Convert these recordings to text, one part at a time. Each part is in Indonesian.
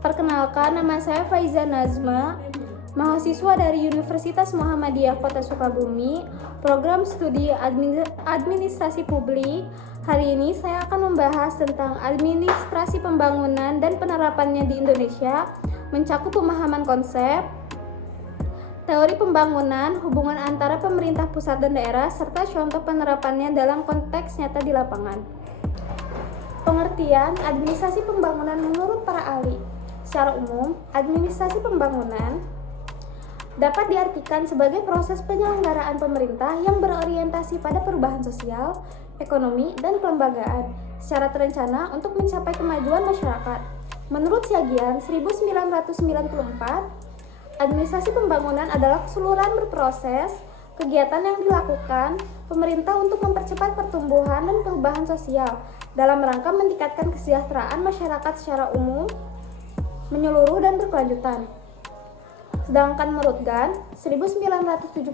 Perkenalkan, nama saya Faiza Nazma, mahasiswa dari Universitas Muhammadiyah Kota Sukabumi, program studi administrasi publik. Hari ini saya akan membahas tentang administrasi pembangunan dan penerapannya di Indonesia, mencakup pemahaman konsep, teori pembangunan, hubungan antara pemerintah pusat dan daerah, serta contoh penerapannya dalam konteks nyata di lapangan. Pengertian administrasi pembangunan menurut para ahli. Secara umum, administrasi pembangunan dapat diartikan sebagai proses penyelenggaraan pemerintah yang berorientasi pada perubahan sosial, ekonomi, dan kelembagaan secara terencana untuk mencapai kemajuan masyarakat. Menurut Syagian 1994, administrasi pembangunan adalah keseluruhan berproses kegiatan yang dilakukan pemerintah untuk mempercepat pertumbuhan dan perubahan sosial dalam rangka meningkatkan kesejahteraan masyarakat secara umum, menyeluruh dan berkelanjutan. Sedangkan menurut Gan 1979,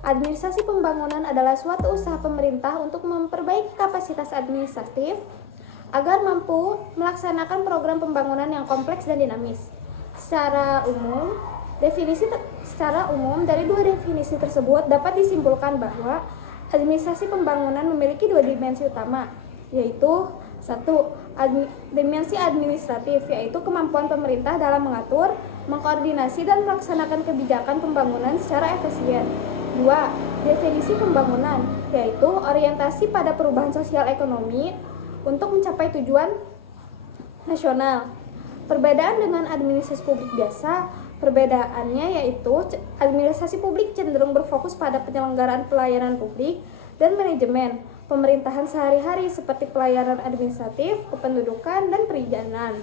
administrasi pembangunan adalah suatu usaha pemerintah untuk memperbaiki kapasitas administratif agar mampu melaksanakan program pembangunan yang kompleks dan dinamis. Secara umum dari dua definisi tersebut dapat disimpulkan bahwa administrasi pembangunan memiliki dua dimensi utama, yaitu satu, dimensi administratif, yaitu kemampuan pemerintah dalam mengatur, mengkoordinasi, dan melaksanakan kebijakan pembangunan secara efisien. Dua, definisi pembangunan, yaitu orientasi pada perubahan sosial ekonomi untuk mencapai tujuan nasional. Perbedaan dengan administrasi publik biasa, perbedaannya yaitu administrasi publik cenderung berfokus pada penyelenggaraan pelayanan publik dan manajemen pemerintahan sehari-hari seperti pelayanan administratif, kependudukan, dan perizinan.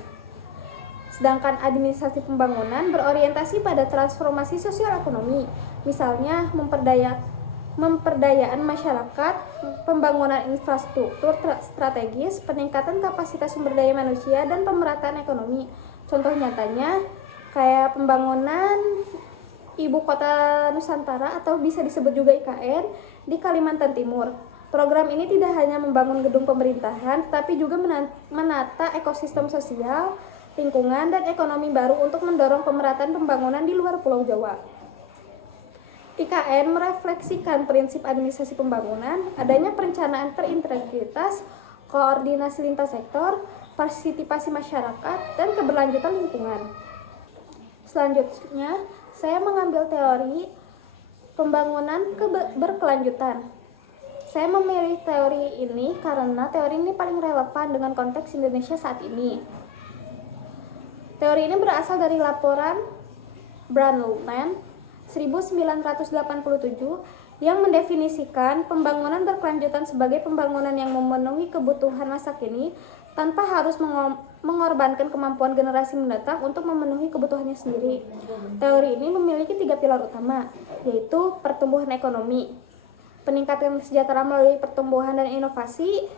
Sedangkan administrasi pembangunan berorientasi pada transformasi sosial ekonomi, misalnya memperdayaan masyarakat, pembangunan infrastruktur strategis, peningkatan kapasitas sumber daya manusia, dan pemerataan ekonomi. Contoh nyatanya kayak pembangunan Ibu Kota Nusantara atau bisa disebut juga IKN di Kalimantan Timur. Program ini tidak hanya membangun gedung pemerintahan, tetapi juga menata ekosistem sosial, lingkungan, dan ekonomi baru untuk mendorong pemerataan pembangunan di luar Pulau Jawa. IKN merefleksikan prinsip administrasi pembangunan, adanya perencanaan terintegritas, koordinasi lintas sektor, partisipasi masyarakat, dan keberlanjutan lingkungan. Selanjutnya, saya mengambil teori pembangunan berkelanjutan. Saya memilih teori ini karena teori ini paling relevan dengan konteks Indonesia saat ini. Teori ini berasal dari laporan Brundtland 1987 yang mendefinisikan pembangunan berkelanjutan sebagai pembangunan yang memenuhi kebutuhan masa kini tanpa harus mengorbankan kemampuan generasi mendatang untuk memenuhi kebutuhannya sendiri. Teori ini memiliki 3 pilar utama, yaitu pertumbuhan ekonomi, peningkatan kesejahteraan melalui pertumbuhan dan inovasi,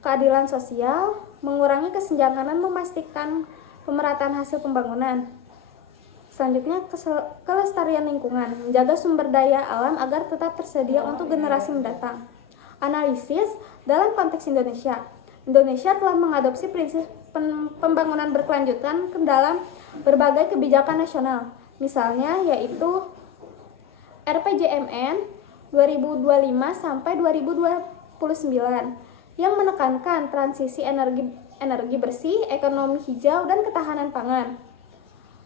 keadilan sosial, mengurangi kesenjangan, memastikan pemerataan hasil pembangunan. Selanjutnya, kelestarian lingkungan, menjaga sumber daya alam agar tetap tersedia untuk generasi mendatang. Analisis dalam konteks Indonesia. Indonesia telah mengadopsi prinsip pembangunan berkelanjutan ke dalam berbagai kebijakan nasional, misalnya yaitu RPJMN 2025 sampai 2029 yang menekankan transisi energi bersih, ekonomi hijau, dan ketahanan pangan.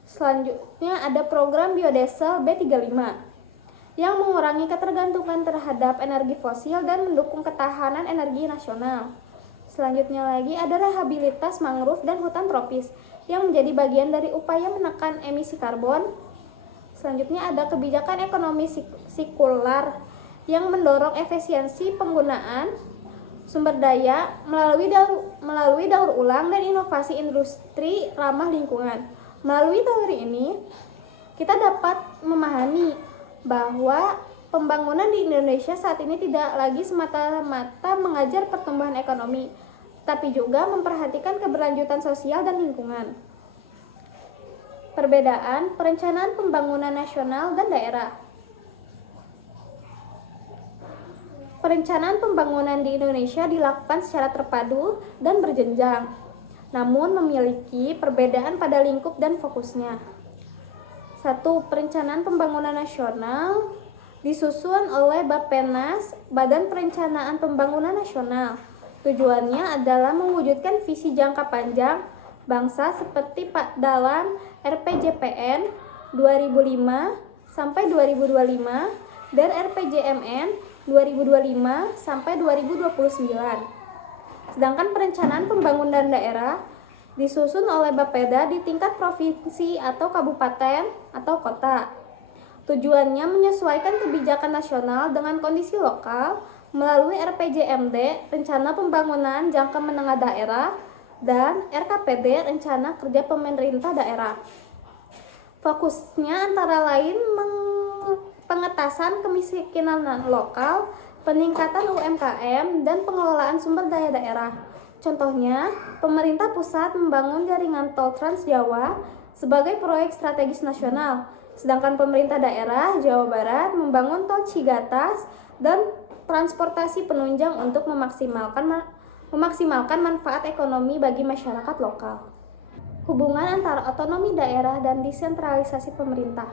Selanjutnya ada program biodiesel B35 yang mengurangi ketergantungan terhadap energi fosil dan mendukung ketahanan energi nasional. Selanjutnya lagi ada rehabilitas mangrove dan hutan tropis yang menjadi bagian dari upaya menekan emisi karbon. Selanjutnya ada kebijakan ekonomi sirkular yang mendorong efisiensi penggunaan sumber daya melalui daur ulang dan inovasi industri ramah lingkungan. Melalui teori ini, kita dapat memahami bahwa pembangunan di Indonesia saat ini tidak lagi semata-mata mengajar pertumbuhan ekonomi, tapi juga memperhatikan keberlanjutan sosial dan lingkungan. Perbedaan perencanaan pembangunan nasional dan daerah. Perencanaan pembangunan di Indonesia dilakukan secara terpadu dan berjenjang. namun memiliki perbedaan pada lingkup dan fokusnya. 1. Perencanaan Pembangunan Nasional disusun oleh Bappenas, Badan Perencanaan Pembangunan Nasional. Tujuannya adalah mewujudkan visi jangka panjang bangsa seperti dalam RPJPN 2005 sampai 2025 dan RPJMN 2025 sampai 2029. Sedangkan perencanaan pembangunan daerah disusun oleh Bapeda di tingkat provinsi atau kabupaten atau kota. Tujuannya menyesuaikan kebijakan nasional dengan kondisi lokal melalui RPJMD, Rencana Pembangunan Jangka Menengah Daerah, dan RKPD, Rencana Kerja Pemerintah Daerah. Fokusnya antara lain pengentasan kemiskinan lokal, peningkatan UMKM, dan pengelolaan sumber daya daerah. Contohnya, pemerintah pusat membangun jaringan tol Trans Jawa sebagai proyek strategis nasional, sedangkan pemerintah daerah Jawa Barat membangun tol Cigatas dan transportasi penunjang untuk memaksimalkan manfaat ekonomi bagi masyarakat lokal. Hubungan antara otonomi daerah dan desentralisasi pemerintah.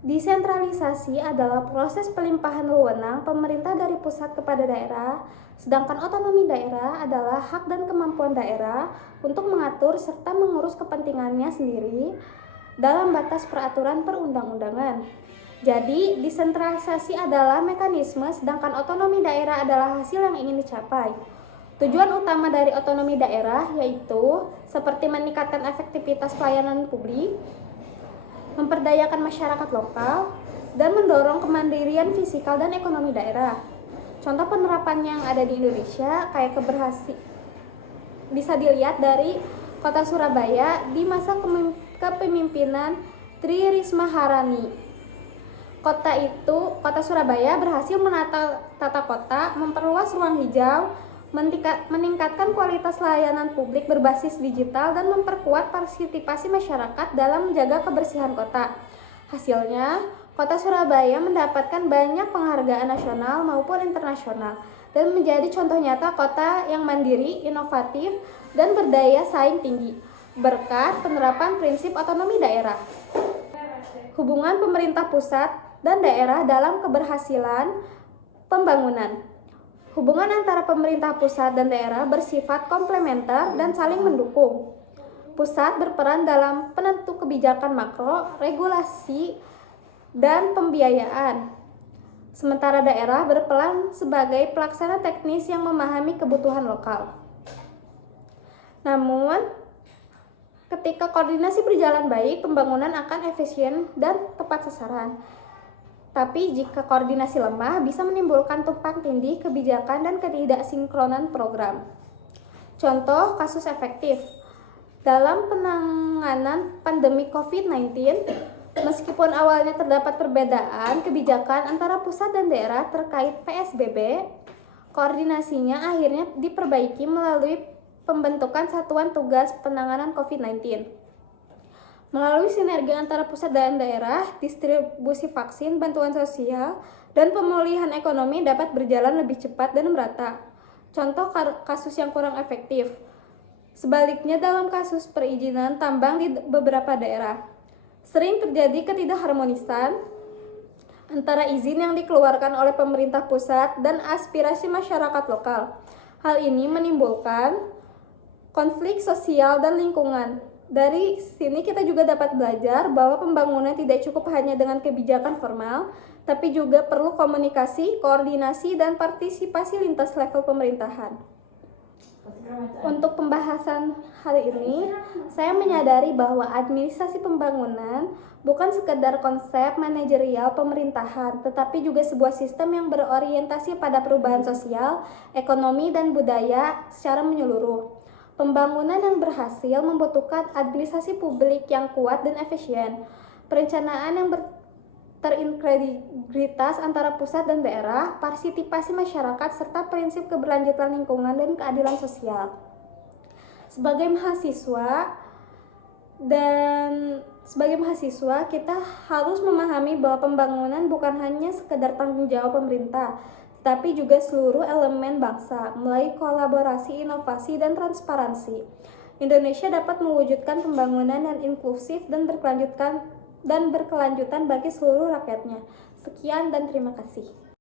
Desentralisasi adalah proses pelimpahan wewenang pemerintah dari pusat kepada daerah, sedangkan otonomi daerah adalah hak dan kemampuan daerah untuk mengatur serta mengurus kepentingannya sendiri dalam batas peraturan perundang-undangan. Jadi, desentralisasi adalah mekanisme, sedangkan otonomi daerah adalah hasil yang ingin dicapai. Tujuan utama dari otonomi daerah yaitu seperti meningkatkan efektivitas pelayanan publik, memperdayakan masyarakat lokal, dan mendorong kemandirian fiskal dan ekonomi daerah. Contoh penerapannya yang ada di Indonesia kayak bisa dilihat dari Kota Surabaya di masa kepemimpinan Tri Risma Harani. Kota Surabaya berhasil menata tata kota, memperluas ruang hijau, meningkatkan kualitas layanan publik berbasis digital, dan memperkuat partisipasi masyarakat dalam menjaga kebersihan kota. Hasilnya, Kota Surabaya mendapatkan banyak penghargaan nasional maupun internasional dan menjadi contoh nyata kota yang mandiri, inovatif, dan berdaya saing tinggi berkat penerapan prinsip otonomi daerah. Hubungan pemerintah pusat dan daerah dalam keberhasilan pembangunan. Hubungan antara pemerintah pusat dan daerah bersifat komplementer dan saling mendukung. Pusat berperan dalam penentu kebijakan makro, regulasi, dan pembiayaan. Sementara daerah berperan sebagai pelaksana teknis yang memahami kebutuhan lokal. Namun, ketika koordinasi berjalan baik, pembangunan akan efisien dan tepat sasaran. Tapi jika koordinasi lemah, bisa menimbulkan tumpang tindih kebijakan dan ketidaksinkronan program. Contoh kasus efektif. Dalam penanganan pandemi COVID-19, meskipun awalnya terdapat perbedaan kebijakan antara pusat dan daerah terkait PSBB, koordinasinya akhirnya diperbaiki melalui pembentukan Satuan Tugas Penanganan COVID-19. Melalui sinergi antara pusat dan daerah, distribusi vaksin, bantuan sosial, dan pemulihan ekonomi dapat berjalan lebih cepat dan merata. Contoh kasus yang kurang efektif. Sebaliknya dalam kasus perizinan tambang di beberapa daerah, sering terjadi ketidakharmonisan antara izin yang dikeluarkan oleh pemerintah pusat dan aspirasi masyarakat lokal. Hal ini menimbulkan konflik sosial dan lingkungan. Dari sini kita juga dapat belajar bahwa pembangunan tidak cukup hanya dengan kebijakan formal, tapi juga perlu komunikasi, koordinasi, dan partisipasi lintas level pemerintahan. Untuk pembahasan hari ini, saya menyadari bahwa administrasi pembangunan bukan sekedar konsep manajerial pemerintahan, tetapi juga sebuah sistem yang berorientasi pada perubahan sosial, ekonomi, dan budaya secara menyeluruh. Pembangunan yang berhasil membutuhkan administrasi publik yang kuat dan efisien, perencanaan yang terintegritas antara pusat dan daerah, partisipasi masyarakat, serta prinsip keberlanjutan lingkungan dan keadilan sosial. Sebagai mahasiswa, kita harus memahami bahwa pembangunan bukan hanya sekedar tanggung jawab pemerintah, tapi juga seluruh elemen bangsa melalui kolaborasi, inovasi, dan transparansi. Indonesia dapat mewujudkan pembangunan yang inklusif dan berkelanjutan bagi seluruh rakyatnya. Sekian dan terima kasih.